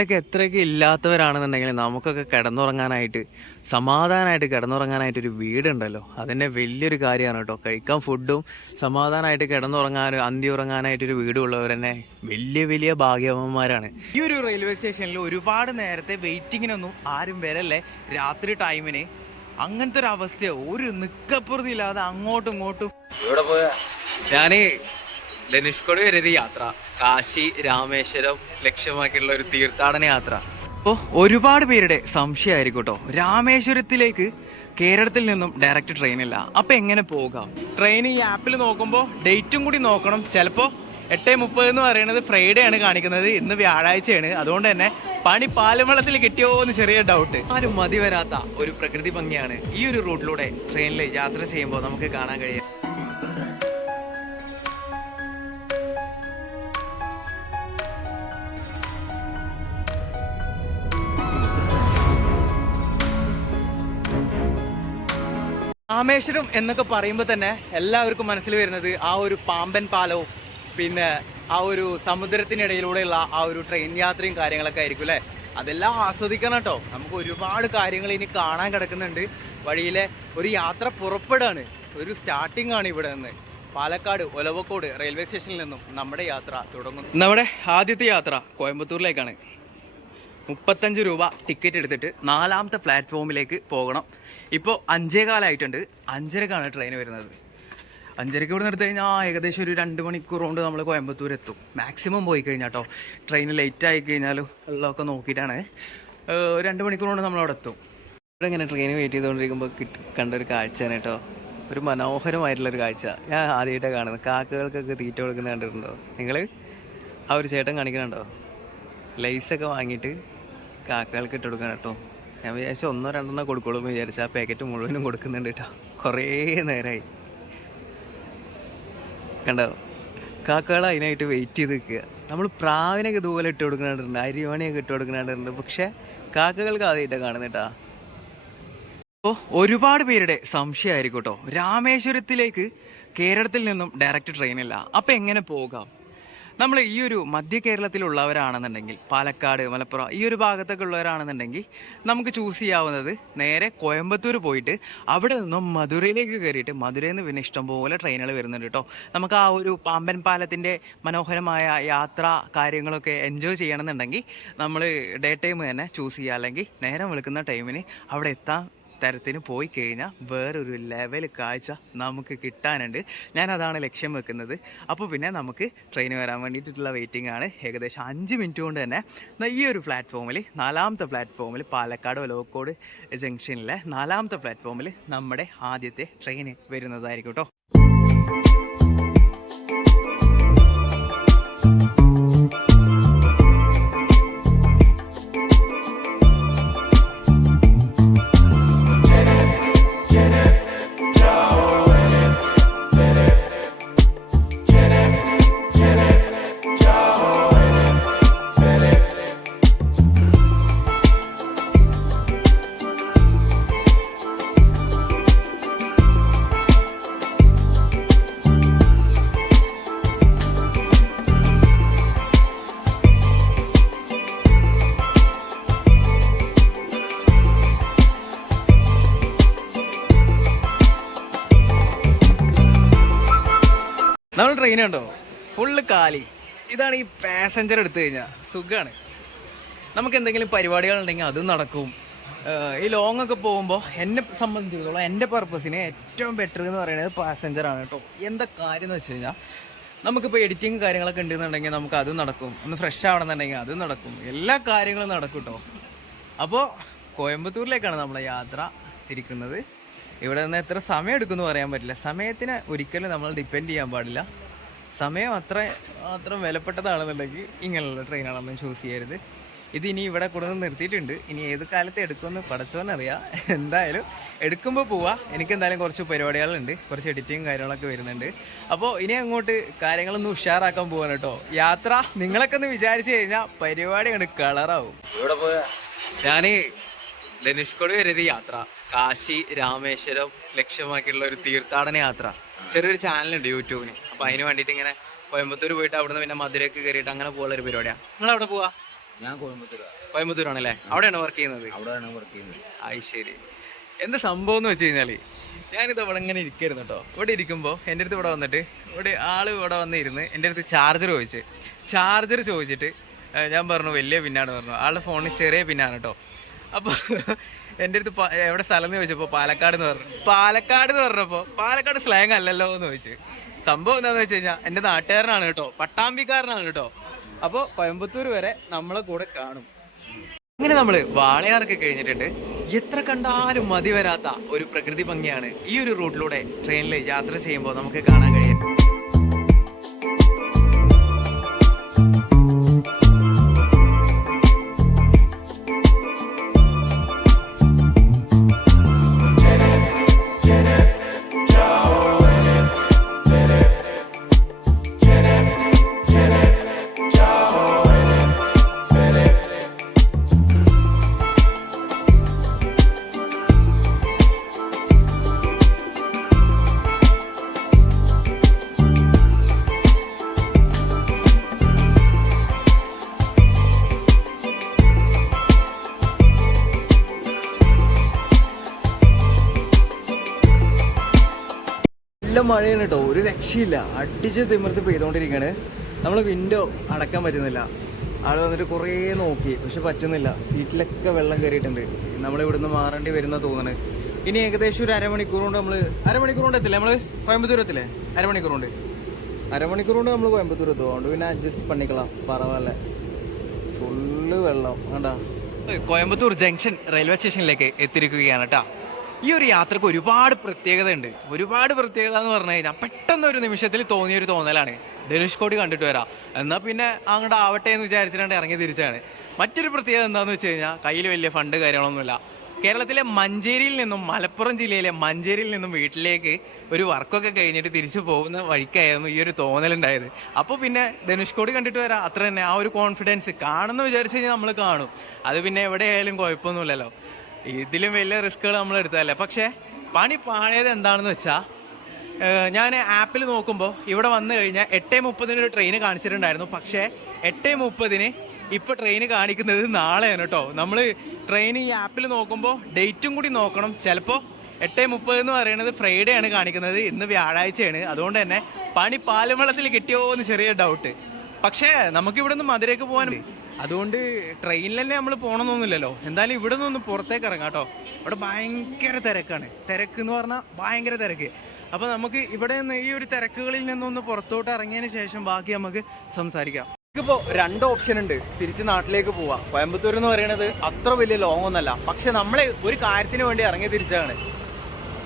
ഒക്കെ എത്രയൊക്കെ ഇല്ലാത്തവരാണെന്നുണ്ടെങ്കിൽ നമുക്കൊക്കെ കിടന്നുറങ്ങാനായിട്ട് സമാധാനമായിട്ട് കിടന്നുറങ്ങാനായിട്ട് ഒരു വീടുണ്ടല്ലോ, അതിൻ്റെ വലിയൊരു കാര്യമാണ് കേട്ടോ. കഴിക്കാൻ ഫുഡും സമാധാനമായിട്ട് കിടന്നുറങ്ങാനും അന്തി ഉറങ്ങാനായിട്ടൊരു വീടുള്ളവർ തന്നെ വലിയ വലിയ ഭാഗ്യവാന്മാരാണ്. ഈ ഒരു റെയിൽവേ സ്റ്റേഷനിൽ ഒരുപാട് നേരത്തെ വെയിറ്റിങ്ങിനൊന്നും ആരും വരല്ലേ. രാത്രി ടൈമിന് അങ്ങനത്തെ ഒരു അവസ്ഥയോ ഒരു നിക്കപ്പുറതി ഇല്ലാതെ അങ്ങോട്ടും ഇങ്ങോട്ടും ഇവിടെ പോയാ ഞാൻ ധനുഷ്കോടി വരെ ഒരു യാത്ര, കാശി രാമേശ്വരം ലക്ഷ്യമാക്കിയുള്ള ഒരു തീർത്ഥാടന യാത്ര. അപ്പോൾ ഒരുപാട് പേരുടെ സംശയമായിരിക്കും കേട്ടോ, രാമേശ്വരത്തിലേക്ക് കേരളത്തിൽ നിന്നും ഡയറക്റ്റ് ട്രെയിനില്ല, അപ്പം എങ്ങനെ പോകാം? ട്രെയിൻ ഈ ആപ്പിൽ നോക്കുമ്പോൾ ഡേറ്റും കൂടി നോക്കണം. ചിലപ്പോൾ 8:30 എന്ന് പറയുന്നത് ഫ്രൈഡേ ആണ് കാണിക്കുന്നത്, ഇന്ന് വ്യാഴാഴ്ചയാണ്. അതുകൊണ്ട് തന്നെ പണി പാലുമളത്തിൽ കിട്ടിയോ എന്ന് ചെറിയ ഡൗട്ട്. ആരും മതി വരാത്ത ഒരു പ്രകൃതി ഭംഗിയാണ് ഈ ഒരു റൂട്ടിലൂടെ ട്രെയിനിൽ യാത്ര ചെയ്യുമ്പോൾ നമുക്ക് കാണാൻ കഴിയുക. രാമേശ്വരം എന്നൊക്കെ പറയുമ്പോൾ തന്നെ എല്ലാവർക്കും മനസ്സിൽ വരുന്നത് ആ ഒരു പാമ്പൻ പാലവും പിന്നെ ആ ഒരു സമുദ്രത്തിനിടയിലൂടെയുള്ള ആ ഒരു ട്രെയിൻ യാത്രയും കാര്യങ്ങളൊക്കെ ആയിരിക്കും അല്ലേ. അതെല്ലാം ആസ്വദിക്കണം കേട്ടോ. നമുക്ക് ഒരുപാട് കാര്യങ്ങൾ ഇനി കാണാൻ കിടക്കുന്നുണ്ട്. വഴിയിലെ ഒരു യാത്ര പുറപ്പെടുകയാണ്, ഒരു സ്റ്റാർട്ടിംഗ് ആണ് ഇവിടെ നിന്ന്. പാലക്കാട് ഒലവക്കോട് റെയിൽവേ സ്റ്റേഷനിൽ നിന്നും നമ്മുടെ യാത്ര തുടങ്ങുന്നു. നമ്മുടെ ആദ്യത്തെ യാത്ര കോയമ്പത്തൂരിലേക്കാണ്. 35 രൂപ ടിക്കറ്റ് എടുത്തിട്ട് 4ാമത്തെ പ്ലാറ്റ്ഫോമിലേക്ക് പോകണം. ഇപ്പോൾ 5:15 5:30ക്കാണ് ട്രെയിൻ വരുന്നത്. 5:30 ഇവിടെ നിർത്തി കഴിഞ്ഞാൽ ഏകദേശം ഒരു 2 മണിക്കൂർ കൊണ്ട് നമ്മൾ കോയമ്പത്തൂർ എത്തും. മാക്സിമം പോയി കഴിഞ്ഞാൽ കേട്ടോ. ട്രെയിൻ ലേറ്റ് ആയി കഴിഞ്ഞാലും എല്ലാം നോക്കിയിട്ടാണ് 2 മണിക്കൂർ കൊണ്ട് നമ്മളവിടെ എത്തും. ഇവിടെ ഇങ്ങനെ ട്രെയിൻ വെയിറ്റ് ചെയ്തുകൊണ്ടിരിക്കുമ്പോൾ കണ്ടൊരു കാഴ്ചയാണ് കേട്ടോ, ഒരു മനോഹരമായിട്ടുള്ളൊരു കാഴ്ച. ഞാൻ ആദ്യമായിട്ടാണ് കാണുന്നത്. കാക്കകൾക്കൊക്കെ തീറ്റ കൊടുക്കുന്നത് കണ്ടിട്ടുണ്ടോ നിങ്ങൾ? ആ ഒരു ചേട്ടൻ കാണിക്കണുണ്ടോ? ലൈസൊക്കെ വാങ്ങിയിട്ട് കാക്കകൾക്ക് ഇട്ട് കൊടുക്കണം കേട്ടോ. ഞാൻ വിചാരിച്ചു 1-2 കൊടുക്കുള്ളൂ എന്ന് വിചാരിച്ചു. ആ പാക്കറ്റ് മുഴുവനും കൊടുക്കുന്നുണ്ട് കേട്ടോ. കുറേ നേരമായി കണ്ടോ, കാക്കകൾ അതിനായിട്ട് വെയിറ്റ് ചെയ്ത് നിൽക്കുക. നമ്മൾ പ്രാവിനൊക്കെ ഇതുപോലെ ഇട്ട് കൊടുക്കുന്നുണ്ട്, അരിമണിയൊക്കെ ഇട്ട് കൊടുക്കുന്നുണ്ട്. പക്ഷേ കാക്കകൾക്ക് ആദ്യമായിട്ടാണ് കാണുന്നത് കേട്ടോ. അപ്പോൾ ഒരുപാട് പേരുടെ സംശയമായിരിക്കും കേട്ടോ, രാമേശ്വരത്തിലേക്ക് കേരളത്തിൽ നിന്നും ഡയറക്റ്റ് ട്രെയിനില്ല, അപ്പം എങ്ങനെ പോകാം? നമ്മൾ ഈ ഒരു മധ്യ കേരളത്തിലുള്ളവരാണെന്നുണ്ടെങ്കിൽ പാലക്കാട് മലപ്പുറം ഈ ഒരു ഭാഗത്തൊക്കെ ഉള്ളവരാണെന്നുണ്ടെങ്കിൽ നമുക്ക് ചൂസ് ചെയ്യാവുന്നത് നേരെ കോയമ്പത്തൂർ പോയിട്ട് അവിടെ നിന്നും മധുരയിലേക്ക് കയറിയിട്ട് മധുരയിൽ നിന്ന് പിന്നെ ഇഷ്ടംപോലെ ട്രെയിനുകൾ വരുന്നുണ്ട് കേട്ടോ. നമുക്ക് ആ ഒരു പാമ്പൻ പാലത്തിൻ്റെ മനോഹരമായ യാത്ര കാര്യങ്ങളൊക്കെ എൻജോയ് ചെയ്യണമെന്നുണ്ടെങ്കിൽ നമ്മൾ ഡേ ടൈം തന്നെ ചൂസ് ചെയ്യുക. അല്ലെങ്കിൽ നേരം വെളുക്കുന്ന ടൈമിന് അവിടെ എത്താൻ തരത്തിന് പോയി കഴിഞ്ഞാൽ വേറൊരു ലെവൽ കാഴ്ച നമുക്ക് കിട്ടാനുണ്ട്. ഞാനതാണ് ലക്ഷ്യം വെക്കുന്നത്. അപ്പോൾ പിന്നെ നമുക്ക് ട്രെയിൻ വരാൻ വേണ്ടിയിട്ടുള്ള വെയിറ്റിംഗ് ആണ്. ഏകദേശം 5 മിനിറ്റ് കൊണ്ട് തന്നെ ഈ ഒരു പ്ലാറ്റ്ഫോമിൽ 4ാമത്തെ പ്ലാറ്റ്ഫോമിൽ പാലക്കാട് ഒലവക്കോട് ജംഗ്ഷനിലെ 4ാമത്തെ പ്ലാറ്റ്ഫോമിൽ നമ്മുടെ ആദ്യത്തെ ട്രെയിൻ വരുന്നതായിരിക്കും കേട്ടോ. നമ്മൾ ട്രെയിൻ ഉണ്ടോ ഫുള്ള് കാലി. ഇതാണ് ഈ പാസഞ്ചർ എടുത്തു കഴിഞ്ഞാൽ സുഖമാണ്. നമുക്ക് എന്തെങ്കിലും പരിപാടികളുണ്ടെങ്കിൽ അതും നടക്കും. ഈ ലോങ് ഒക്കെ പോകുമ്പോൾ എന്നെ സംബന്ധിച്ചിടത്തോളം എൻ്റെ പർപ്പസിന് ഏറ്റവും ബെറ്റർ എന്ന് പറയുന്നത് പാസഞ്ചറാണ് കേട്ടോ. എന്താ കാര്യം എന്ന് വെച്ച് കഴിഞ്ഞാൽ നമുക്കിപ്പോൾ എഡിറ്റിങ് കാര്യങ്ങളൊക്കെ ഉണ്ടെന്നുണ്ടെങ്കിൽ നമുക്ക് അതും നടക്കും. ഒന്ന് ഫ്രഷ് ആവണമെന്നുണ്ടെങ്കിൽ അതും നടക്കും. എല്ലാ കാര്യങ്ങളും നടക്കും കേട്ടോ. അപ്പോൾ കോയമ്പത്തൂരിലേക്കാണ് നമ്മളെ യാത്ര തിരിക്കുന്നത്. ഇവിടെ നിന്ന് എത്ര സമയം എടുക്കുമെന്ന് പറയാൻ പറ്റില്ല. സമയത്തിന് ഒരിക്കലും നമ്മൾ ഡിപ്പെൻഡ് ചെയ്യാൻ പാടില്ല. സമയം അത്ര വിലപ്പെട്ടതാണെന്നുണ്ടെങ്കിൽ ഇങ്ങനെയുള്ള ട്രെയിനുകളൊന്നും ചൂസ് ചെയ്യരുത്. ഇതിനി ഇവിടെ കൊണ്ടുവന്ന് നിർത്തിയിട്ടുണ്ട്. ഇനി ഏത് കാലത്ത് എടുക്കുമെന്ന് പടച്ചോന്നറിയാം. എന്തായാലും എടുക്കുമ്പോൾ പോവാ. എനിക്കെന്തായാലും കുറച്ച് പരിപാടികളുണ്ട്, കുറച്ച് എഡിറ്റിങ് കാര്യങ്ങളൊക്കെ വരുന്നുണ്ട്. അപ്പോൾ ഇനി അങ്ങോട്ട് കാര്യങ്ങളൊന്നും ഉഷാറാക്കാൻ പോവാണ് കേട്ടോ. യാത്ര നിങ്ങളൊക്കെ ഒന്ന് വിചാരിച്ചു കഴിഞ്ഞാൽ പരിപാടി കണ്ട് കളറാവും. ഇവിടെ പോയാ ഞാൻ ധനുഷ്കോടി വരെ ഒരു യാത്ര, കാശി രാമേശ്വരം ലക്ഷ്യമാക്കിയുള്ള ഒരു തീർത്ഥാടന യാത്ര. ചെറിയൊരു ചാനലുണ്ട് യൂട്യൂബിന്. അപ്പോൾ അതിന് വേണ്ടിയിട്ട് ഇങ്ങനെ കോയമ്പത്തൂർ പോയിട്ട് അവിടുന്ന് പിന്നെ മധുരയ്ക്ക് കയറിയിട്ട് അങ്ങനെ പോകുന്ന ഒരു പരിപാടിയാണ്. നിങ്ങളവിടെ പോവാ? ഞാൻ കോയമ്പത്തൂരാ. കോയമ്പത്തൂരാണല്ലേ? അവിടെയാണ് വർക്ക് ചെയ്യുന്നത്? അവിടെയാണ് വർക്ക് ചെയ്യുന്നത്. അത് ശരി. എന്ത് സംഭവം എന്ന് വെച്ച് കഴിഞ്ഞാൽ ഞാനിത് ഇവിടെ ഇങ്ങനെ ഇരിക്കായിരുന്നു കേട്ടോ. ഇവിടെ ഇരിക്കുമ്പോൾ എൻ്റെ അടുത്ത് ഇവിടെ വന്നിട്ട് ഇവിടെ വന്നിരുന്ന് എൻ്റെ അടുത്ത് ചാർജർ ചോദിച്ചിട്ട് ഞാൻ പറഞ്ഞു വലിയ പിന്നാണ് പറഞ്ഞു. ആളുടെ ഫോണിൽ ചെറിയ പിന്നാണ് കേട്ടോ. അപ്പോൾ എൻ്റെ അടുത്ത് എവിടെ സ്ഥലം എന്ന് ചോദിച്ചപ്പോൾ പാലക്കാട് എന്ന് പറഞ്ഞു. പാലക്കാട് എന്ന് പറഞ്ഞപ്പോൾ പാലക്കാട് സ്ലാങ് അല്ലല്ലോ എന്ന് ചോദിച്ചു. സംഭവം എന്താണെന്ന് വെച്ച് കഴിഞ്ഞാൽ എൻ്റെ നാട്ടുകാരനാണ് കേട്ടോ, പട്ടാമ്പിക്കാരനാണ് കേട്ടോ. അപ്പോൾ കോയമ്പത്തൂർ വരെ നമ്മളെ കൂടെ കാണും. ഇങ്ങനെ നമ്മൾ വാളയാറൊക്കെ കഴിഞ്ഞിട്ടുണ്ട്. എത്ര കണ്ടാലും മതി വരാത്ത ഒരു പ്രകൃതി ഭംഗിയാണ് ഈ ഒരു റൂട്ടിലൂടെ ട്രെയിനിൽ യാത്ര ചെയ്യുമ്പോൾ നമുക്ക് കാണാൻ കഴിയും. നല്ല മഴയാണ് കേട്ടോ, ഒരു രക്ഷയില്ല. അടിച്ച് തിമിർത്ത് പെയ്തുകൊണ്ടിരിക്കുകയാണ്. നമ്മൾ വിൻഡോ അടക്കാൻ പറ്റുന്നില്ല. ആൾ വന്നിട്ട് കുറേ നോക്കി, പക്ഷെ പറ്റുന്നില്ല. സീറ്റിലൊക്കെ വെള്ളം കയറിയിട്ടുണ്ട്. നമ്മളിവിടുന്ന് മാറേണ്ടി വരുന്ന തോന്നുന്നത്. ഇനി ഏകദേശം ഒരു അരമണിക്കൂർ കൊണ്ട് എത്തില്ലേ നമ്മൾ കോയമ്പത്തൂർ എത്തില്ലേ? അരമണിക്കൂർ കൊണ്ട് നമ്മൾ കോയമ്പത്തൂർ എത്തും. അതുകൊണ്ട് പിന്നെ അഡ്ജസ്റ്റ് പണിക്കളാം, പറവല്ലേ. ഫുള്ള് വെള്ളം വേണ്ട. കോയമ്പത്തൂർ ജംഗ്ഷൻ റെയിൽവേ സ്റ്റേഷനിലേക്ക് എത്തിയിരിക്കുകയാണ് കേട്ടോ. ഈ ഒരു യാത്രക്ക് ഒരുപാട് പ്രത്യേകത ഉണ്ട്. ഒരുപാട് പ്രത്യേകത എന്ന് പറഞ്ഞു കഴിഞ്ഞാൽ പെട്ടെന്ന് ഒരു നിമിഷത്തിൽ തോന്നിയൊരു തോന്നലാണ്. ധനുഷ്കോടി കണ്ടിട്ട് വരാം, എന്നാൽ പിന്നെ അങ്ങോട്ട് ആവട്ടെ എന്ന് വിചാരിച്ചിട്ടാണ് ഇറങ്ങി തിരിച്ചാണ്. മറ്റൊരു പ്രത്യേകത എന്താണെന്ന് വെച്ച് കഴിഞ്ഞാൽ കയ്യിൽ വലിയ ഫണ്ട് കാര്യങ്ങളൊന്നുമില്ല. കേരളത്തിലെ മഞ്ചേരിയിൽ നിന്നും, മലപ്പുറം ജില്ലയിലെ മഞ്ചേരിയിൽ നിന്നും വീട്ടിലേക്ക് ഒരു വർക്കൊക്കെ കഴിഞ്ഞിട്ട് തിരിച്ചു പോകുന്ന വഴിക്കായിരുന്നു ഈ ഒരു തോന്നലുണ്ടായത്. അപ്പോൾ പിന്നെ ധനുഷ്കോടി കണ്ടിട്ട് വരാം, അത്ര തന്നെ. ആ ഒരു കോൺഫിഡൻസ് കാണുമെന്ന് വിചാരിച്ച് കഴിഞ്ഞാൽ നമ്മൾ കാണും. അത് പിന്നെ എവിടെയായാലും കുഴപ്പമൊന്നുമില്ലല്ലോ. ഇതിലും വലിയ റിസ്കുകൾ നമ്മൾ എടുത്തതല്ലേ. പക്ഷേ പണി പാഴയത് എന്താണെന്ന് വെച്ചാൽ, ഞാൻ ആപ്പിൽ നോക്കുമ്പോൾ ഇവിടെ വന്നു കഴിഞ്ഞാൽ 8:30 ഒരു ട്രെയിൻ കാണിച്ചിട്ടുണ്ടായിരുന്നു. പക്ഷേ 8:30 ഇപ്പോൾ ട്രെയിൻ കാണിക്കുന്നത് നാളെയാണ് കേട്ടോ. നമ്മൾ ട്രെയിൻ ഈ ആപ്പിൽ നോക്കുമ്പോൾ ഡേറ്റും കൂടി നോക്കണം. ചിലപ്പോൾ 8:30 എന്ന് പറയുന്നത് ഫ്രൈഡേ ആണ് കാണിക്കുന്നത്, ഇന്ന് വ്യാഴാഴ്ചയാണ്. അതുകൊണ്ട് തന്നെ പണി പാലുവെള്ളത്തിൽ കിട്ടിയോ എന്ന് ചെറിയ ഡൗട്ട്. പക്ഷേ നമുക്കിവിടെ നിന്ന് മധുരയ്ക്ക് പോകാനും, അതുകൊണ്ട് ട്രെയിനിൽ തന്നെ നമ്മൾ പോകണമെന്നൊന്നുമില്ലല്ലോ. എന്തായാലും ഇവിടെ നിന്നൊന്ന് പുറത്തേക്ക് ഇറങ്ങാം കേട്ടോ. ഇവിടെ ഭയങ്കര തിരക്കാണ്. തിരക്ക് എന്ന് പറഞ്ഞാൽ ഭയങ്കര തിരക്ക്. അപ്പോൾ നമുക്ക് ഇവിടെ നിന്ന് ഈ ഒരു തിരക്കുകളിൽ നിന്നൊന്ന് പുറത്തോട്ട് ഇറങ്ങിയതിന് ശേഷം ബാക്കി നമുക്ക് സംസാരിക്കാം. നമുക്കിപ്പോൾ 2 ഓപ്ഷൻ ഉണ്ട്. തിരിച്ച് നാട്ടിലേക്ക് പോവാം. കോയമ്പത്തൂർ എന്ന് പറയുന്നത് അത്ര വലിയ ലോങ് ഒന്നല്ല. പക്ഷെ നമ്മൾ ഒരു കാര്യത്തിന് വേണ്ടി ഇറങ്ങി തിരിച്ചാണ്.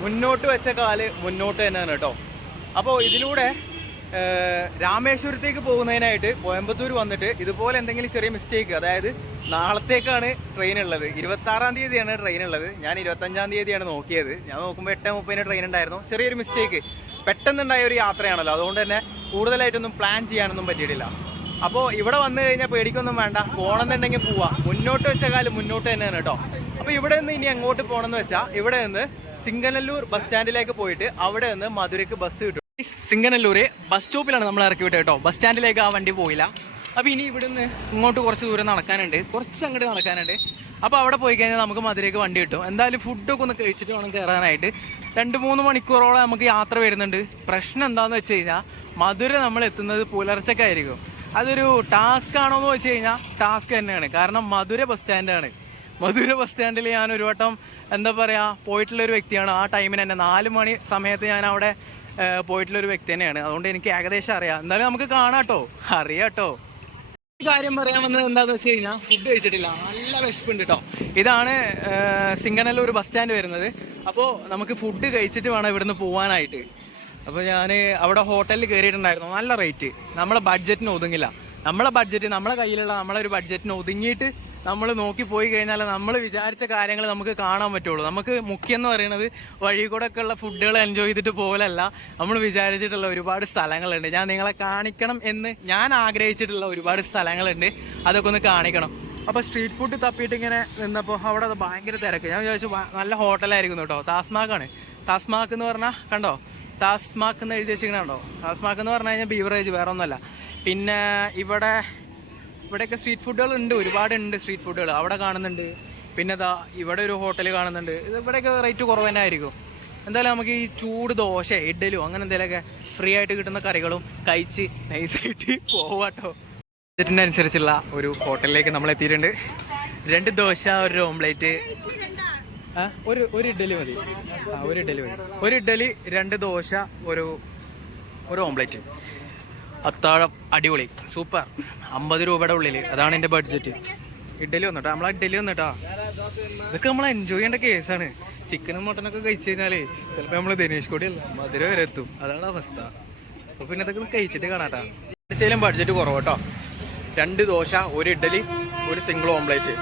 മുന്നോട്ട് വെച്ച കാല് മുന്നോട്ട് തന്നെയാണ് കേട്ടോ. അപ്പോൾ ഇതിലൂടെ രാമേശ്വരത്തേക്ക് പോകുന്നതിനായിട്ട് കോയമ്പത്തൂർ വന്നിട്ട് ഇതുപോലെ എന്തെങ്കിലും ചെറിയ മിസ്റ്റേക്ക്, അതായത് നാളത്തേക്കാണ് ട്രെയിൻ ഉള്ളത്, 26-ാം തീയതിയാണ് ട്രെയിൻ ഉള്ളത്. ഞാൻ 25-ാം തീയതിയാണ് നോക്കിയത്. ഞാൻ നോക്കുമ്പോൾ 8:30 ട്രെയിൻ ഉണ്ടായിരുന്നു. ചെറിയൊരു മിസ്റ്റേക്ക്, പെട്ടെന്നുണ്ടായ ഒരു യാത്രയാണല്ലോ. അതുകൊണ്ട് തന്നെ കൂടുതലായിട്ടൊന്നും പ്ലാൻ ചെയ്യാനൊന്നും പറ്റിയിട്ടില്ല. അപ്പോൾ ഇവിടെ വന്നു കഴിഞ്ഞാൽ പേടിക്കൊന്നും വേണ്ട, പോകണമെന്നുണ്ടെങ്കിൽ പോവാം. മുന്നോട്ട് വെച്ച കാലം മുന്നോട്ട് തന്നെയാണ് കേട്ടോ. അപ്പോൾ ഇവിടെ നിന്ന് ഇനി എങ്ങോട്ട് പോകണമെന്ന് വെച്ചാൽ, ഇവിടെ നിന്ന് സിംഗനല്ലൂർ ബസ് സ്റ്റാൻഡിലേക്ക് പോയിട്ട് അവിടെ നിന്ന് മധുരയ്ക്ക് ബസ് കിട്ടും. സിംഗനല്ലൂര് ബസ് സ്റ്റോപ്പിലാണ് നമ്മൾ ഇറക്കി വിട്ടത് കേട്ടോ. ബസ് സ്റ്റാൻഡിലേക്ക് ആ വണ്ടി പോയില്ല. അപ്പോൾ ഇനി ഇവിടുന്ന് ഇങ്ങോട്ട് കുറച്ച് ദൂരം നടക്കാനുണ്ട്, കുറച്ച് അങ്ങോട്ട് നടക്കാനുണ്ട്. അപ്പോൾ അവിടെ പോയി കഴിഞ്ഞാൽ നമുക്ക് മധുരയ്ക്ക് വണ്ടി കിട്ടും. എന്തായാലും ഫുഡൊക്കെ ഒന്ന് കഴിച്ചിട്ട് വേണം കയറാനായിട്ട്. 2-3 മണിക്കൂറോളം നമുക്ക് യാത്ര വരുന്നുണ്ട്. പ്രശ്നം എന്താണെന്ന് വെച്ച് കഴിഞ്ഞാൽ, മധുര നമ്മൾ എത്തുന്നത് പുലർച്ചക്കായിരിക്കും. അതൊരു ടാസ്ക് ആണോ എന്ന് വെച്ച് കഴിഞ്ഞാൽ ടാസ്ക് തന്നെയാണ്. കാരണം മധുര ബസ് സ്റ്റാൻഡാണ്. മധുര ബസ് സ്റ്റാൻഡിൽ ഞാൻ ഒരു വട്ടം എന്താ പറയുക പോയിട്ടുള്ളൊരു വ്യക്തിയാണ്. ആ ടൈമിന് തന്നെ 4 മണി സമയത്ത് ഞാൻ അവിടെ പോയിട്ടുള്ളൊരു വ്യക്തി തന്നെയാണ്. അതുകൊണ്ട് എനിക്ക് ഏകദേശം അറിയാം. എന്തായാലും നമുക്ക് കാണാട്ടോ, അറിയാട്ടോ. ഈ കാര്യം പറയാൻ വന്നത് എന്താണെന്ന് വെച്ച് കഴിഞ്ഞാൽ, ഫുഡ് കഴിച്ചിട്ടില്ല, നല്ല വിശപ്പുണ്ട് കേട്ടോ. ഇതാണ് സിംഗനല്ലൂർ ബസ് സ്റ്റാൻഡ് വരുന്നത്. അപ്പോൾ നമുക്ക് ഫുഡ് കഴിച്ചിട്ട് വേണം ഇവിടുന്ന് പോകാനായിട്ട്. അപ്പോൾ ഞാൻ അവിടെ ഹോട്ടലിൽ കയറിയിട്ടുണ്ടായിരുന്നു. നല്ല റേറ്റ്, നമ്മളെ ബഡ്ജറ്റിന് ഒതുങ്ങില്ല. നമ്മളെ കയ്യിലുള്ള നമ്മളൊരു ബഡ്ജറ്റിന് ഒതുങ്ങിയിട്ട് നമ്മൾ നോക്കി പോയി കഴിഞ്ഞാൽ നമ്മൾ വിചാരിച്ച കാര്യങ്ങൾ നമുക്ക് കാണാൻ പറ്റുള്ളൂ. നമുക്ക് മുഖ്യം എന്ന് പറയുന്നത് വഴി കൂടെ ഒക്കെ ഉള്ള ഫുഡുകൾ എൻജോയ് ചെയ്തിട്ട് പോലല്ല, നമ്മൾ വിചാരിച്ചിട്ടുള്ള ഒരുപാട് സ്ഥലങ്ങളുണ്ട്. ഞാൻ നിങ്ങളെ കാണിക്കണം എന്ന് ഞാൻ ആഗ്രഹിച്ചിട്ടുള്ള ഒരുപാട് സ്ഥലങ്ങളുണ്ട്, അതൊക്കെ ഒന്ന് കാണിക്കണം. അപ്പോൾ സ്ട്രീറ്റ് ഫുഡ് തപ്പിയിട്ട് ഇങ്ങനെ നിന്നപ്പോൾ അവിടെ അത് ഭയങ്കര തിരക്ക്. ഞാൻ വിചാരിച്ചു നല്ല ഹോട്ടലായിരിക്കും കേട്ടോ. താസ്മാക്കാണ്. താസ്മാക്ക് എന്ന് പറഞ്ഞാൽ കണ്ടോ, താസ്മാക്ക് എന്ന് എഴുതി വെച്ചിരിക്കണോ. താസ്മാക്ക് എന്ന് പറഞ്ഞു കഴിഞ്ഞാൽ ബീവറേജ്, വേറെ ഒന്നുമല്ല. പിന്നെ ഇവിടെ ഇവിടെയൊക്കെ സ്ട്രീറ്റ് ഫുഡുകൾ ഉണ്ട്, ഒരുപാടുണ്ട് സ്ട്രീറ്റ് ഫുഡുകൾ. അവിടെ കാണുന്നുണ്ട്. പിന്നെ ഇതാ ഇവിടെ ഒരു ഹോട്ടൽ കാണുന്നുണ്ട്. ഇത് ഇവിടെയൊക്കെ റേറ്റ് കുറവ് തന്നെ ആയിരിക്കും. എന്തായാലും നമുക്ക് ഈ ചൂട് ദോശ, ഇഡ്ഡലിയോ അങ്ങനെ എന്തെങ്കിലുമൊക്കെ ഫ്രീ ആയിട്ട് കിട്ടുന്ന കറികളും കഴിച്ച് നൈസായിട്ട് പോവാട്ടോ. ബഡ്ജറ്റിനനുസരിച്ചുള്ള ഒരു ഹോട്ടലിലേക്ക് നമ്മൾ എത്തിയിട്ടുണ്ട്. 2 ദോശ, ഒരു ഓംലേറ്റ്, ഒരു ഇഡ്ഡലി മതി. ഒരു ഇഡ്ഡലി മതി. ഒരു ഇഡ്ഡലി, 2 ദോശ, ഒരു ഓംലേറ്റ്. അത്താഴം അടിപൊളി, സൂപ്പർ. 50 രൂപയുടെ ഉള്ളിൽ. അതാണ് എൻ്റെ ബഡ്ജറ്റ്. ഇഡ്ഡലി വന്നിട്ടോ, നമ്മളെ ഇഡ്ഡലി വന്നിട്ടാ. ഇതൊക്കെ നമ്മൾ എൻജോയ് ചെയ്യേണ്ട കേസാണ്. ചിക്കനും മട്ടനൊക്കെ കഴിച്ചു കഴിഞ്ഞാൽ ചിലപ്പോൾ നമ്മൾ ധനുഷ്കോടിയല്ല മധുര വരെ എത്തും. അതാണ് അവസ്ഥ. അപ്പോൾ പിന്നെ ഇതൊക്കെ കഴിച്ചിട്ട് കാണാട്ടാ. തീർച്ചയായും ബഡ്ജറ്റ് കുറവ് കേട്ടോ. 2 ദോശ, ഒരു ഇഡ്ഡലി, ഒരു സിംഗിൾ ഓംലേറ്റ്,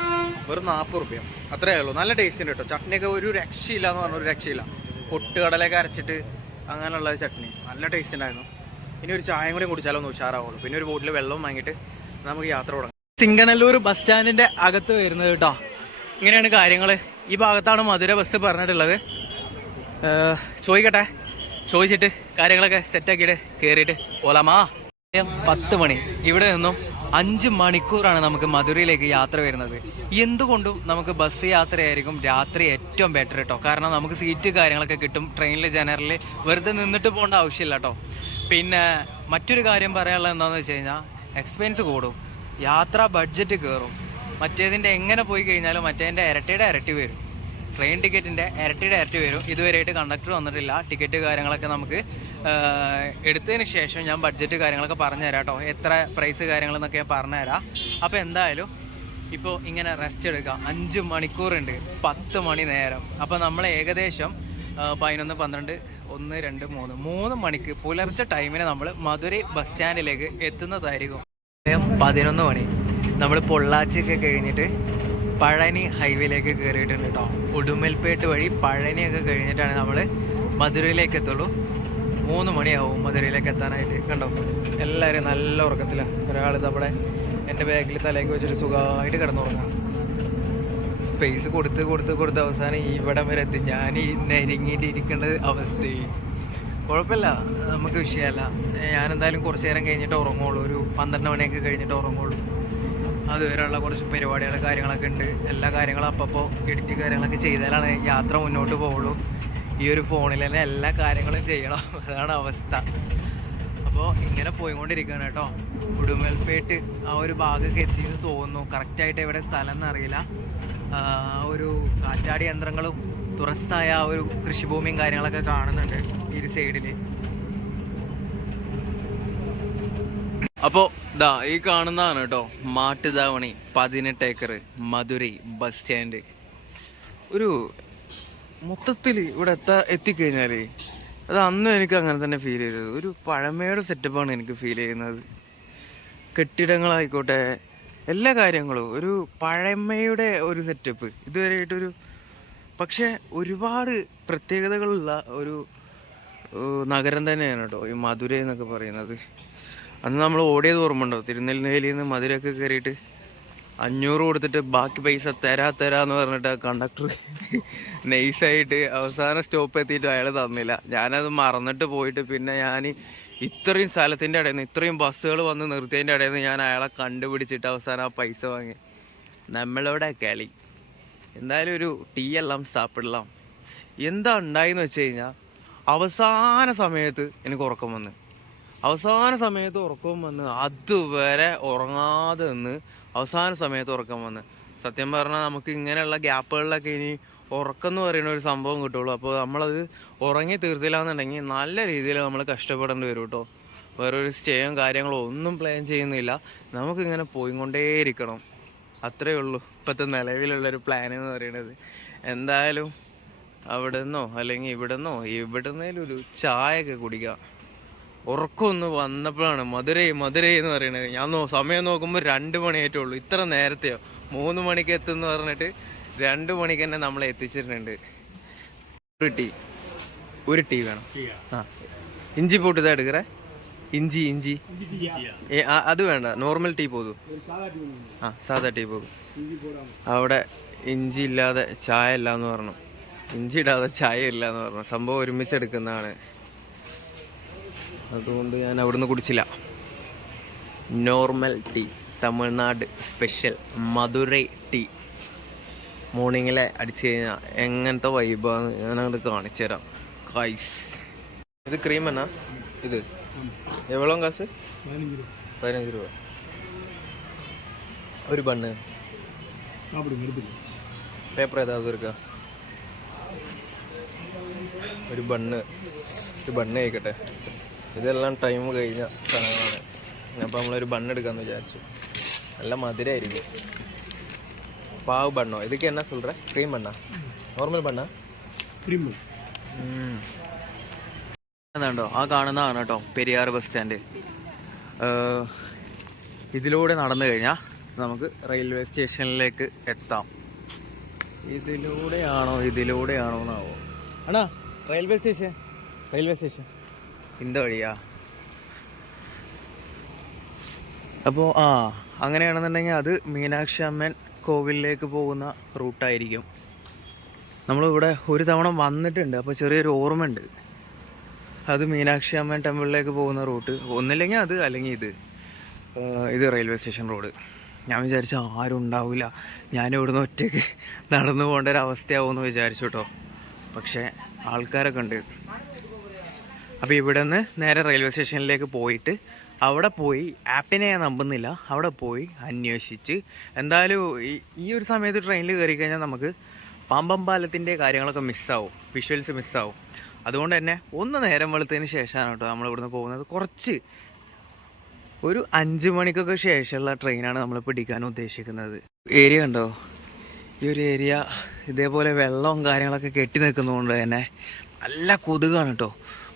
വെറും 40 റുപ്യ. അത്രയേ ഉള്ളൂ. നല്ല ടേസ്റ്റ് ഉണ്ട് കേട്ടോ. ചട്നിയൊക്കെ ഒരു രക്ഷയില്ല എന്ന് പറഞ്ഞാൽ ഒരു രക്ഷയില്ല. പൊട്ടുകടലൊക്കെ അരച്ചിട്ട് അങ്ങനെയുള്ള ചട്നി നല്ല ടേസ്റ്റ് ഉണ്ടായിരുന്നു. ഇനി ഒരു ചായയും കൂടി കുടിച്ചാലോ ഒന്ന് ഉഷാറാവുള്ളൂ. പിന്നെ ഒരു ബോട്ടിൽ വെള്ളവും വാങ്ങിയിട്ട് നമുക്ക് യാത്ര തുടങ്ങാം. സിംഗനല്ലൂർ ബസ് സ്റ്റാൻഡിൻ്റെ അകത്ത് വരുന്നത് കേട്ടോ. ഇങ്ങനെയാണ് കാര്യങ്ങൾ. ഈ ഭാഗത്താണ് മധുര ബസ് പറഞ്ഞിട്ടുള്ളത്. ചോദിക്കട്ടെ, ചോദിച്ചിട്ട് കാര്യങ്ങളൊക്കെ സെറ്റാക്കിയിട്ട് കയറിയിട്ട് പോലാമാ. 10 മണി. ഇവിടെ നിന്നും 5 മണിക്കൂറാണ് നമുക്ക് മധുരയിലേക്ക് യാത്ര വരുന്നത്. എന്തുകൊണ്ടും നമുക്ക് ബസ് യാത്രയായിരിക്കും രാത്രി ഏറ്റവും ബെറ്റർ കേട്ടോ. കാരണം നമുക്ക് സീറ്റ് കാര്യങ്ങളൊക്കെ കിട്ടും. ട്രെയിനിൽ ജനറലിൽ വെറുതെ നിന്നിട്ട് പോകേണ്ട ആവശ്യമില്ല കേട്ടോ. പിന്നെ മറ്റൊരു കാര്യം പറയാനുള്ളത് എന്താണെന്ന് വെച്ച് കഴിഞ്ഞാൽ എക്സ്പെൻസ് കൂടും, യാത്രാ ബഡ്ജറ്റ് കയറും. മറ്റേതിൻ്റെ എങ്ങനെ പോയി കഴിഞ്ഞാലും മറ്റേതിൻ്റെ ഇരട്ടി വരും. ട്രെയിൻ ടിക്കറ്റിൻ്റെ ഇരട്ടി വരും. ഇതുവരെയായിട്ട് കണ്ടക്ടർ വന്നിട്ടില്ല. ടിക്കറ്റ് കാര്യങ്ങളൊക്കെ നമുക്ക് എടുത്തതിന് ശേഷം ഞാൻ ബഡ്ജറ്റ് കാര്യങ്ങളൊക്കെ പറഞ്ഞുതരാം കേട്ടോ. എത്ര പ്രൈസ് കാര്യങ്ങളെന്നൊക്കെ ഞാൻ പറഞ്ഞുതരാം. അപ്പോൾ എന്തായാലും ഇപ്പോൾ ഇങ്ങനെ റെസ്റ്റ് എടുക്കാം. 5 മണിക്കൂറുണ്ട്, 10 മണി നേരം. അപ്പോൾ നമ്മൾ ഏകദേശം 11, 12, 1, 2, 3 മണിക്ക് പുലർച്ചെ ടൈമിന് നമ്മൾ മധുരൈ ബസ് സ്റ്റാൻഡിലേക്ക് എത്തുന്നതായിരിക്കും. 11 മണി. നമ്മൾ പൊള്ളാച്ചിയൊക്കെ കഴിഞ്ഞിട്ട് പഴനി ഹൈവേയിലേക്ക് കയറിയിട്ടുണ്ട് കേട്ടോ. ഉടുമൽപേട്ട് വഴി പഴനിയൊക്കെ കഴിഞ്ഞിട്ടാണ് നമ്മൾ മധുരയിലേക്ക് എത്തുള്ളൂ. 3 മണിയാവും മധുരയിലേക്ക് എത്താനായിട്ട്. കണ്ടോ, എല്ലാവരും നല്ല ഉറക്കത്തിലാണ്. ഒരാൾ നമ്മുടെ എൻ്റെ ബാഗിൽ തലേക്ക് വെച്ചിട്ട് സുഖമായിട്ട് കിടന്നുറങ്ങാം. സ്പേസ് കൊടുത്ത് അവസാനം ഇവിടം വരെ എത്തി. ഞാൻ ഈ നെരുങ്ങിയിട്ടിരിക്കേണ്ട അവസ്ഥയും. കുഴപ്പമില്ല, നമുക്ക് വിഷയമല്ല. ഞാനെന്തായാലും കുറച്ച് നേരം കഴിഞ്ഞിട്ട് ഉറങ്ങുള്ളൂ. ഒരു 12 മണിയൊക്കെ കഴിഞ്ഞിട്ട് ഉറങ്ങുള്ളൂ. അതുവരെയുള്ള കുറച്ച് പരിപാടികൾ കാര്യങ്ങളൊക്കെ ഉണ്ട്. എല്ലാ കാര്യങ്ങളും അപ്പോൾ എഡിറ്റ് കാര്യങ്ങളൊക്കെ ചെയ്താലാണ് യാത്ര മുന്നോട്ട് പോവുള്ളൂ. ഈ ഒരു ഫോണിൽ തന്നെ എല്ലാ കാര്യങ്ങളും ചെയ്യണം. അതാണ് അവസ്ഥ. അപ്പോൾ ഇങ്ങനെ പോയിക്കൊണ്ടിരിക്കുകയാണ് കേട്ടോ. ഉടുമൽപേട്ട് ആ ഒരു ഭാഗമൊക്കെ എത്തിയെന്ന് തോന്നുന്നു. കറക്റ്റായിട്ട് എവിടെ സ്ഥലം എന്നറിയില്ല. ഒരു കാറ്റാടി യന്ത്രങ്ങളും തുറസ്സായ ആ ഒരു കൃഷിഭൂമിയും കാര്യങ്ങളൊക്കെ കാണുന്നുണ്ട് ഈ ഒരു സൈഡിൽ. അപ്പോൾ ദാ ഈ കാണുന്നതാണ് കേട്ടോ മാട്ടുതാവണി 18 ഏക്കർ മധുരൈ ബസ് സ്റ്റാൻഡ്. ഒരു മൊത്തത്തിൽ ഇവിടെ എത്തിക്കഴിഞ്ഞാൽ അത് അന്നും എനിക്ക് അങ്ങനെ തന്നെ ഫീൽ ചെയ്തത്. ഒരു പഴമയുടെ സെറ്റപ്പാണ് എനിക്ക് ഫീൽ ചെയ്യുന്നത്. കെട്ടിടങ്ങളായിക്കോട്ടെ, എല്ലാ കാര്യങ്ങളും ഒരു പഴമയുടെ ഒരു സെറ്റപ്പ് ഇതുവരെയായിട്ടൊരു. പക്ഷെ ഒരുപാട് പ്രത്യേകതകളുള്ള ഒരു നഗരം തന്നെയാണ് കേട്ടോ ഈ മധുരൈ എന്നൊക്കെ പറയുന്നത്. അന്ന് നമ്മൾ ഓടിയത് ഓർമ്മയുണ്ടോ? തിരുനെൽവേലിയിൽ നിന്ന് മധുരയൊക്കെ കയറിയിട്ട് 500 കൊടുത്തിട്ട് ബാക്കി പൈസ തരാന്ന് പറഞ്ഞിട്ട് കണ്ടക്ടർ നൈസായിട്ട് അവസാന സ്റ്റോപ്പ് എത്തിയിട്ട് അയാൾ തന്നില്ല. ഞാനത് മറന്നിട്ട് പോയിട്ട് പിന്നെ ഞാൻ ഇത്രയും സ്ഥലത്തിൻ്റെ ഇടയിൽ നിന്ന് ഇത്രയും ബസ്സുകൾ വന്ന് നിർത്തിയതിൻ്റെ ഇടയിൽ നിന്ന് ഞാൻ അയാളെ കണ്ടുപിടിച്ചിട്ട് അവസാനം ആ പൈസ വാങ്ങി. നമ്മളോടെ കളി. എന്തായാലും ഒരു ടീ എല്ലാം സാപ്പിടലാം. എന്താ ഉണ്ടായെന്ന് വെച്ച് കഴിഞ്ഞാൽ അവസാന സമയത്ത് എനിക്ക് ഉറക്കം വന്ന്. അതുവരെ ഉറങ്ങാതെ നിന്ന് അവസാന സമയത്ത് ഉറക്കം വന്ന്. സത്യം പറഞ്ഞാൽ നമുക്ക് ഇങ്ങനെയുള്ള ഗ്യാപ്പുകളിലൊക്കെ ഇനി ഉറക്കം എന്ന് പറയുന്ന ഒരു സംഭവം കിട്ടുള്ളൂ. അപ്പോൾ നമ്മളത് ഉറങ്ങി തീർത്തില്ല എന്നുണ്ടെങ്കിൽ നല്ല രീതിയിൽ നമ്മൾ കഷ്ടപ്പെടേണ്ടി വരും കേട്ടോ. വേറൊരു സ്റ്റേയും കാര്യങ്ങളോ ഒന്നും പ്ലാൻ ചെയ്യുന്നില്ല. നമുക്കിങ്ങനെ പോയിക്കൊണ്ടേയിരിക്കണം. അത്രയേ ഉള്ളൂ ഇപ്പോഴത്തെ നിലവിലുള്ളൊരു പ്ലാൻ എന്ന് പറയുന്നത്. എന്തായാലും അവിടെ നിന്നോ അല്ലെങ്കിൽ ഇവിടെ നിന്നൊരു ചായയൊക്കെ കുടിക്കുക. ഉറക്കമൊന്ന് വന്നപ്പോഴാണ് മധുരൈ എന്ന് പറയുന്നത്. ഞാൻ സമയം നോക്കുമ്പോൾ 2 മണിയായിട്ടുള്ളൂ. ഇത്ര നേരത്തെയോ 3 മണിക്ക് എത്തുമെന്ന് പറഞ്ഞിട്ട് 2 മണിക്ക് തന്നെ നമ്മളെ എത്തിച്ചിട്ടുണ്ട്. ഒരു ടീ വേണം. ആ ഇഞ്ചി പോട്ട് ഇതാ എടുക്കറേ. ഇഞ്ചി അത് വേണ്ട, നോർമൽ ടീ പോതും. ആ സാധാ ടീ പോകും. അവിടെ ഇഞ്ചി ഇല്ലാതെ ചായ ഇല്ല എന്ന് പറഞ്ഞു. ഇഞ്ചി ഇടാതെ ചായ ഇല്ല എന്ന് പറഞ്ഞു. സംഭവം ഒരുമിച്ചെടുക്കുന്നതാണ്. അതുകൊണ്ട് ഞാൻ അവിടുന്ന് കുടിച്ചില്ല. Normal tea. Tamil Nadu special Madurai tea. മോർണിംഗിലെ അടിച്ചു കഴിഞ്ഞാൽ എങ്ങനത്തെ വൈബാന്ന് ഞാനത് കാണിച്ചു തരാം ഗൈസ്. ഇത് ക്രീം എന്നാ ഇത് എവ്വളോ കാശ്? 15 രൂപ ഒരു ബണ്ണ്. പേപ്പർ ഏതാ എടുക്കുക? ഒരു ബണ്ണ് കഴിക്കട്ടെ. ഇതെല്ലാം ടൈം കഴിഞ്ഞ സാധനങ്ങളാണ്. അപ്പോൾ നമ്മളൊരു ബണ്ണ് എടുക്കാമെന്ന് വിചാരിച്ചു. നല്ല മധുരമായിരിക്കും. പാവ് ബണ്ണോ ഇതൊക്കെ എന്നാ சொல்ற? ക്രീം ബണ്ണാ നോർമൽ ബണ്ണാ? ക്രീം എന്താണ്ടോ ആ കാണുന്നതാണ് കേട്ടോ പെരിയാർ ബസ് സ്റ്റാൻഡ്. ഇതിലൂടെ നടന്നു കഴിഞ്ഞാൽ നമുക്ക് റെയിൽവേ സ്റ്റേഷനിലേക്ക് എത്താം. ഇതിലൂടെയാണോ എന്നാവോ? ആണോ റെയിൽവേ സ്റ്റേഷൻ ഇന്ത വഴിയാ? അപ്പോൾ അങ്ങനെയാണെന്നുണ്ടെങ്കിൽ അത് മീനാക്ഷി അമ്മൻ കോവിലിലേക്ക് പോകുന്ന റൂട്ടായിരിക്കും. നമ്മളിവിടെ ഒരു തവണ വന്നിട്ടുണ്ട്, അപ്പോൾ ചെറിയൊരു ഓർമ്മയുണ്ട്. അത് മീനാക്ഷി അമ്മൻ ടെമ്പിളിലേക്ക് പോകുന്ന റൂട്ട്. ഒന്നില്ലെങ്കിൽ അത് അല്ലെങ്കിൽ ഇത് റെയിൽവേ സ്റ്റേഷൻ റോഡ്. ഞാൻ വിചാരിച്ച ആരും ഉണ്ടാവില്ല, ഞാനിവിടുന്ന് ഒറ്റയ്ക്ക് നടന്നു പോകേണ്ട ഒരു അവസ്ഥയാവുമെന്ന് വിചാരിച്ചു കേട്ടോ. പക്ഷേ ആൾക്കാരൊക്കെ ഉണ്ട്. അപ്പോൾ ഇവിടെ നിന്ന് നേരെ റെയിൽവേ സ്റ്റേഷനിലേക്ക് പോയിട്ട് അവിടെ പോയി ആപ്പിനെ ഞാൻ നമ്പുന്നില്ല, അവിടെ പോയി അന്വേഷിച്ച് എന്തായാലും ഈ ഒരു സമയത്ത് ട്രെയിനിൽ കയറി കഴിഞ്ഞാൽ നമുക്ക് പാമ്പം പാലത്തിൻ്റെ കാര്യങ്ങളൊക്കെ മിസ്സാവും, വിഷ്വൽസ് മിസ്സാവും. അതുകൊണ്ട് തന്നെ ഒന്ന് നേരം വെളുത്തതിന് ശേഷമാണ് കേട്ടോ നമ്മളിവിടുന്ന് പോകുന്നത്. കുറച്ച് ഒരു 5 മണിക്കൊക്കെ ശേഷമുള്ള ട്രെയിനാണ് നമ്മൾ പിടിക്കാൻ ഉദ്ദേശിക്കുന്നത്. ഏരിയ കണ്ടോ? ഈ ഒരു ഏരിയ ഇതേപോലെ വെള്ളവും കാര്യങ്ങളൊക്കെ കെട്ടി നിൽക്കുന്നതുകൊണ്ട് തന്നെ നല്ല കൊതുകാണ് കേട്ടോ.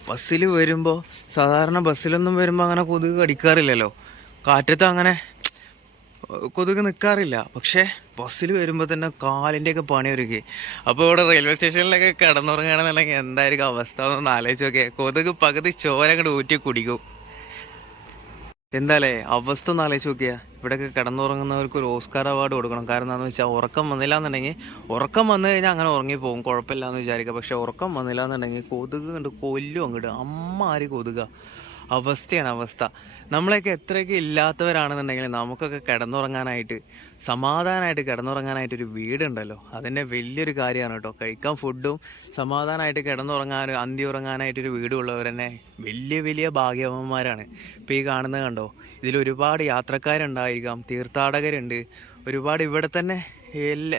ബസ്സിൽ വരുമ്പോൾ സാധാരണ ബസ്സിലൊന്നും വരുമ്പോൾ അങ്ങനെ കൊതുക് കടിക്കാറില്ലല്ലോ, കാറ്റത്ത് അങ്ങനെ കൊതുക് നിൽക്കാറില്ല. പക്ഷേ ബസ്സിൽ വരുമ്പോൾ തന്നെ കാലിൻ്റെയൊക്കെ പണി ഒരുക്കി. അപ്പോൾ ഇവിടെ റെയിൽവേ സ്റ്റേഷനിലൊക്കെ കിടന്നുറങ്ങുകയാണെന്നുണ്ടെങ്കിൽ എന്തായിരിക്കും അവസ്ഥ എന്നൊന്ന് ആലോചിച്ച് നോക്കിയാൽ. കൊതുക് പകുതി ചോര അങ്ങോട്ട് ഊറ്റി കുടിക്കും. എന്തായാലേ അവസ്ഥ ഒന്ന് ആലോചിച്ച് നോക്കിയാൽ. ഇവിടെയൊക്കെ കിടന്നുറങ്ങുന്നവർക്ക് ഒരു ഓസ്കാർ അവാർഡ് കൊടുക്കണം. കാരണം എന്താണെന്ന് വെച്ചാൽ ഉറക്കം വന്നില്ല എന്നുണ്ടെങ്കിൽ, ഉറക്കം വന്നു കഴിഞ്ഞാൽ അങ്ങനെ ഉറങ്ങിപ്പോകും, കുഴപ്പമില്ല എന്ന് വിചാരിക്കുക. പക്ഷേ ഉറക്കം വന്നില്ല എന്നുണ്ടെങ്കിൽ കൊതുക് കണ്ട് കൊല്ലും അങ്ങോട്ട്. അമ്മാതിരി കൊതുക അവസ്ഥയാണ് അവസ്ഥ. നമ്മളെയൊക്കെ എത്രയൊക്കെ ഇല്ലാത്തവരാണെന്നുണ്ടെങ്കിൽ നമുക്കൊക്കെ കിടന്നുറങ്ങാനായിട്ട് സമാധാനമായിട്ട് കിടന്നുറങ്ങാനായിട്ടൊരു വീടുണ്ടല്ലോ, അതിൻ്റെ വലിയൊരു കാര്യമാണ് കേട്ടോ. കഴിക്കാൻ ഫുഡും സമാധാനമായിട്ട് കിടന്നുറങ്ങാനും അന്തി ഉറങ്ങാനായിട്ടൊരു വീടുള്ളവർ തന്നെ വലിയ വലിയ ഭാഗ്യവാന്മാരാണ്. ഇപ്പോൾ ഈ കാണുന്നത് കണ്ടോ, ഇതിലൊരുപാട് യാത്രക്കാരുണ്ടായിരിക്കാം, തീർത്ഥാടകരുണ്ട്, ഒരുപാട് ഇവിടെ തന്നെ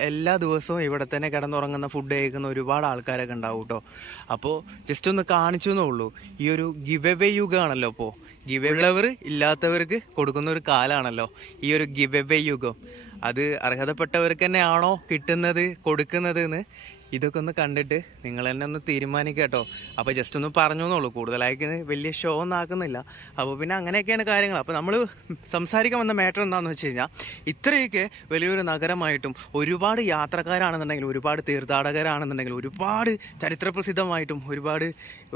എല്ലാ ദിവസവും ഇവിടെ തന്നെ കിടന്നുറങ്ങുന്ന ഫുഡ് കഴിക്കുന്ന ഒരുപാട് ആൾക്കാരൊക്കെ ഉണ്ടാവും കേട്ടോ. അപ്പോൾ ജസ്റ്റ് ഒന്ന് കാണിച്ചു എന്നേ ഉള്ളൂ. ഈ ഒരു ഗിവ് എവേ യുഗമാണല്ലോ. ഇപ്പോൾ ഗിവ് ഉള്ളവർ ഇല്ലാത്തവർക്ക് കൊടുക്കുന്ന ഒരു കാലമാണല്ലോ ഈ ഒരു ഗിവ് എവേ യുഗം. അത് അർഹതപ്പെട്ടവർക്ക് തന്നെയാണോ കിട്ടുന്നത്, കൊടുക്കുന്നത് എന്ന് ഇതൊക്കെ ഒന്ന് കണ്ടിട്ട് നിങ്ങൾ തന്നെ ഒന്ന് തീരുമാനിക്കുക കേട്ടോ. അപ്പോൾ ജസ്റ്റ് ഒന്ന് പറഞ്ഞു എന്നുള്ളൂ, കൂടുതലായിട്ട് വലിയ ഷോ ഒന്നും ആക്കുന്നില്ല. അപ്പോൾ പിന്നെ അങ്ങനെയൊക്കെയാണ് കാര്യങ്ങൾ. അപ്പോൾ നമ്മൾ സംസാരിക്കാൻ വന്ന മാറ്റർ എന്താണെന്ന് വെച്ച് കഴിഞ്ഞാൽ, ഇത്രയൊക്കെ വലിയൊരു നഗരമായിട്ടും ഒരുപാട് യാത്രക്കാരാണെന്നുണ്ടെങ്കിൽ, ഒരുപാട് തീർത്ഥാടകരാണെന്നുണ്ടെങ്കിൽ, ഒരുപാട് ചരിത്രപ്രസിദ്ധമായിട്ടും ഒരുപാട്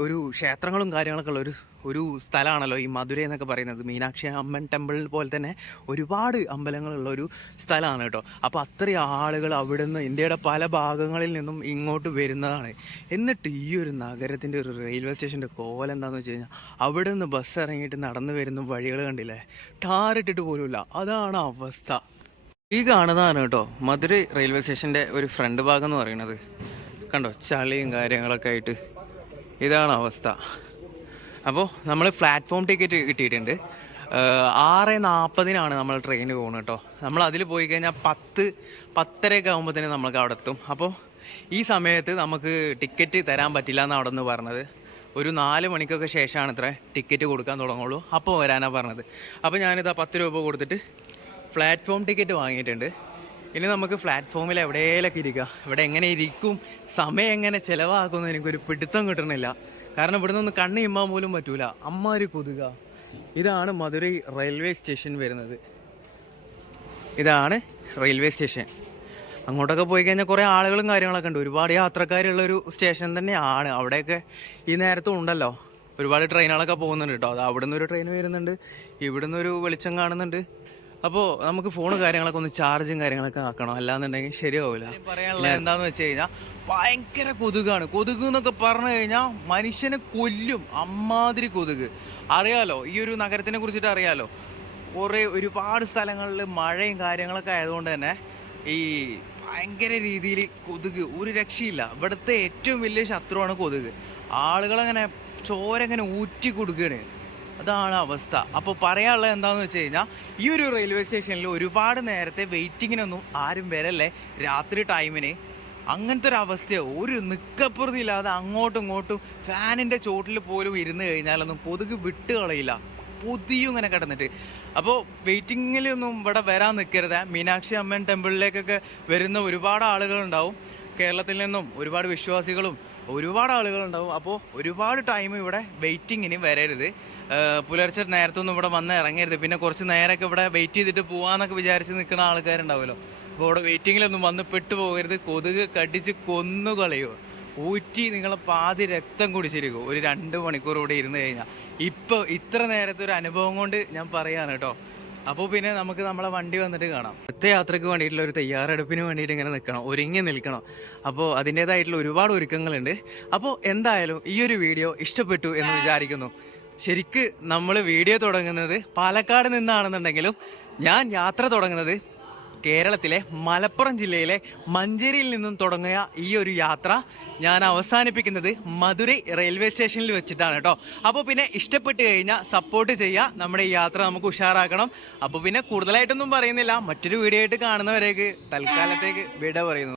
ഒരു ക്ഷേത്രങ്ങളും കാര്യങ്ങളൊക്കെ ഉള്ള ഒരു സ്ഥലമാണല്ലോ ഈ മധുരൈ എന്നൊക്കെ പറയുന്നത്. മീനാക്ഷി അമ്മൻ ടെമ്പിൾ പോലെ തന്നെ ഒരുപാട് അമ്പലങ്ങളുള്ള ഒരു സ്ഥലമാണ് കേട്ടോ. അപ്പോൾ അത്രയും ആളുകൾ അവിടെ നിന്ന് ഇന്ത്യയുടെ പല ഭാഗങ്ങളിൽ നിന്നും ഇങ്ങോട്ട് വരുന്നതാണ്. എന്നിട്ട് ഈ ഒരു നഗരത്തിൻ്റെ ഒരു റെയിൽവേ സ്റ്റേഷൻ്റെ കോലം എന്താണെന്ന് വെച്ച് കഴിഞ്ഞാൽ, അവിടെ നിന്ന് ബസ് ഇറങ്ങിയിട്ട് നടന്നു വരുന്ന വഴികൾ കണ്ടില്ലേ, ടാറിട്ടിട്ട് പോലുമില്ല. അതാണ് അവസ്ഥ. ഈ കാണുന്നതാണ് കേട്ടോ മധുരൈ റെയിൽവേ സ്റ്റേഷൻ്റെ ഒരു ഫ്രണ്ട് ഭാഗം എന്ന് പറയുന്നത്. കണ്ടോ, ചളിയും കാര്യങ്ങളൊക്കെ ആയിട്ട് ഇതാണ് അവസ്ഥ. അപ്പോൾ നമ്മൾ പ്ലാറ്റ്ഫോം ടിക്കറ്റ് കിട്ടിയിട്ടുണ്ട്. 6:40 നമ്മൾ ട്രെയിന് പോകുന്നത് കേട്ടോ. നമ്മൾ അതിൽ പോയി കഴിഞ്ഞാൽ 10:30 ആകുമ്പോഴത്തേനും നമ്മൾക്ക് അവിടെ എത്തും. അപ്പോൾ ഈ സമയത്ത് നമുക്ക് ടിക്കറ്റ് തരാൻ പറ്റില്ല എന്നാണ് അവിടെ നിന്ന് പറഞ്ഞത്. ഒരു 4 മണിക്കൊക്കെ ശേഷമാണ് ഇത്ര ടിക്കറ്റ് കൊടുക്കാൻ തുടങ്ങുള്ളൂ, അപ്പോൾ വരാനാണ് പറഞ്ഞത്. അപ്പോൾ ഞാനിതാ 10 രൂപ കൊടുത്തിട്ട് പ്ലാറ്റ്ഫോം ടിക്കറ്റ് വാങ്ങിയിട്ടുണ്ട്. ഇനി നമുക്ക് പ്ലാറ്റ്ഫോമിൽ എവിടെയെങ്കിലൊക്കെ ഇരിക്കാം. ഇവിടെ എങ്ങനെ ഇരിക്കും, സമയം എങ്ങനെ ചിലവാക്കുമെന്ന് എനിക്കൊരു പിടുത്തം കിട്ടണില്ല. കാരണം ഇവിടെ നിന്ന് കണ്ണ് ചിമ്മാൻ പോലും പറ്റൂല, അമ്മാതിരി കൊതുക. ഇതാണ് മധുരൈ റെയിൽവേ സ്റ്റേഷൻ വരുന്നത്. ഇതാണ് റെയിൽവേ സ്റ്റേഷൻ. അങ്ങോട്ടൊക്കെ പോയി കഴിഞ്ഞാൽ കുറേ ആളുകളും കാര്യങ്ങളൊക്കെ ഉണ്ട്, ഒരുപാട് യാത്രക്കാരുള്ളൊരു സ്റ്റേഷൻ തന്നെയാണ്. അവിടെയൊക്കെ ഈ നേരത്തും ഉണ്ടല്ലോ ഒരുപാട് ട്രെയിനുകളൊക്കെ പോകുന്നുണ്ട് കേട്ടോ. അത് അവിടെ നിന്നൊരു ട്രെയിൻ വരുന്നുണ്ട്, ഇവിടെ നിന്നൊരു വെളിച്ചം കാണുന്നുണ്ട്. അപ്പോൾ നമുക്ക് ഫോണ് കാര്യങ്ങളൊക്കെ ഒന്ന് ചാർജും കാര്യങ്ങളൊക്കെ ആക്കണം, അല്ലാന്നുണ്ടെങ്കിൽ ശരിയാവില്ല. പറയാനുള്ളത് എന്താണെന്ന് വെച്ച് കഴിഞ്ഞാൽ, ഭയങ്കര കൊതുകാണ്. കൊതുക് എന്നൊക്കെ പറഞ്ഞു കഴിഞ്ഞാൽ മനുഷ്യനെ കൊല്ലും, അമ്മാതിരി കൊതുക്. അറിയാലോ, ഈ ഒരു നഗരത്തിനെ കുറിച്ചിട്ട് അറിയാലോ, ഒരുപാട് സ്ഥലങ്ങളിൽ മഴയും കാര്യങ്ങളൊക്കെ ആയതുകൊണ്ട് തന്നെ ഈ ഭയങ്കര രീതിയിൽ കൊതുക് ഒരു രക്ഷയില്ല. ഇവിടുത്തെ ഏറ്റവും വലിയ ശത്രുവാണ് കൊതുക്. ആളുകളങ്ങനെ ചോര അങ്ങനെ ഊറ്റി കൊടുക്കുകയാണ്. അതാണ് അവസ്ഥ. അപ്പോൾ പറയാനുള്ളത് എന്താണെന്ന് വെച്ച് കഴിഞ്ഞാൽ ഈ ഒരു റെയിൽവേ സ്റ്റേഷനിൽ ഒരുപാട് നേരത്തെ വെയിറ്റിങ്ങിനൊന്നും ആരും വരല്ലേ രാത്രി ടൈമിന്. അങ്ങനത്തെ ഒരു അവസ്ഥയോ ഒരു നിക്കപ്പുറത്തില്ലാതെ അങ്ങോട്ടും ഇങ്ങോട്ടും ഫാനിൻ്റെ ചോട്ടിൽ പോലും ഇരുന്ന് കഴിഞ്ഞാലൊന്നും കൊതുക് വിട്ട് കളയില്ല, പൊതിയും ഇങ്ങനെ കിടന്നിട്ട്. അപ്പോൾ വെയിറ്റിങ്ങിലൊന്നും ഇവിടെ വരാൻ നിൽക്കരുത്. മീനാക്ഷി അമ്മൻ ടെമ്പിളിലേക്കൊക്കെ വരുന്ന ഒരുപാട് ആളുകളുണ്ടാവും. കേരളത്തിൽ നിന്നും ഒരുപാട് വിശ്വാസികളും ഒരുപാട് ആളുകളുണ്ടാവും. അപ്പോൾ ഒരുപാട് ടൈം ഇവിടെ വെയിറ്റിങ്ങിന് വരരുത്. പുലർച്ചെ നേരത്തൊന്നും ഇവിടെ വന്ന് ഇറങ്ങരുത്. പിന്നെ കുറച്ച് നേരമൊക്കെ ഇവിടെ വെയിറ്റ് ചെയ്തിട്ട് പോകാമെന്നൊക്കെ വിചാരിച്ച് നിൽക്കുന്ന ആൾക്കാരുണ്ടാവുമല്ലോ. അപ്പോൾ ഇവിടെ വെയിറ്റിങ്ങിലൊന്നും വന്ന് പെട്ടു പോകരുത്. കൊതുക് കടിച്ച് കൊന്നുകളയോ, ഊറ്റി നിങ്ങളെ പാതി രക്തം കുടിച്ചിരിക്കും ഒരു 2 മണിക്കൂർ ഇവിടെ ഇരുന്ന് കഴിഞ്ഞാൽ. ഇപ്പോൾ ഇത്ര നേരത്തെ ഒരു അനുഭവം കൊണ്ട് ഞാൻ പറയാണ് കേട്ടോ. അപ്പോൾ പിന്നെ നമുക്ക് നമ്മളെ വണ്ടി വന്നിട്ട് കാണാം. അടുത്ത യാത്രയ്ക്ക് വേണ്ടിയിട്ടുള്ള ഒരു തയ്യാറെടുപ്പിന് വേണ്ടിയിട്ട് ഇങ്ങനെ നിൽക്കണം, ഒരുങ്ങി നിൽക്കണം. അപ്പോൾ അതിൻ്റേതായിട്ടുള്ള ഒരുപാട് ഒരുക്കങ്ങളുണ്ട്. അപ്പോൾ എന്തായാലും ഈ ഒരു വീഡിയോ ഇഷ്ടപ്പെട്ടു എന്ന് വിചാരിക്കുന്നു. ശരിക്ക് നമ്മൾ വീഡിയോ തുടങ്ങുന്നത് പാലക്കാട് നിന്നാണെന്നുണ്ടെങ്കിലും ഞാൻ യാത്ര തുടങ്ങുന്നത് കേരളത്തിലെ മലപ്പുറം ജില്ലയിലെ മഞ്ചേരിയിൽ നിന്നും തുടങ്ങിയ ഈ ഒരു യാത്ര ഞാൻ അവസാനിപ്പിക്കുന്നത് മധുരൈ റെയിൽവേ സ്റ്റേഷനിൽ വെച്ചിട്ടാണ് കേട്ടോ. അപ്പോൾ പിന്നെ ഇഷ്ടപ്പെട്ട് കഴിഞ്ഞാൽ സപ്പോർട്ട് ചെയ്യുക. നമ്മുടെ ഈ യാത്ര നമുക്ക് ഉഷാറാക്കണം. അപ്പോൾ പിന്നെ കൂടുതലായിട്ടൊന്നും പറയുന്നില്ല. മറ്റൊരു വീഡിയോ ആയിട്ട് കാണുന്നവരേക്ക് തൽക്കാലത്തേക്ക് വിട പറയുന്നു.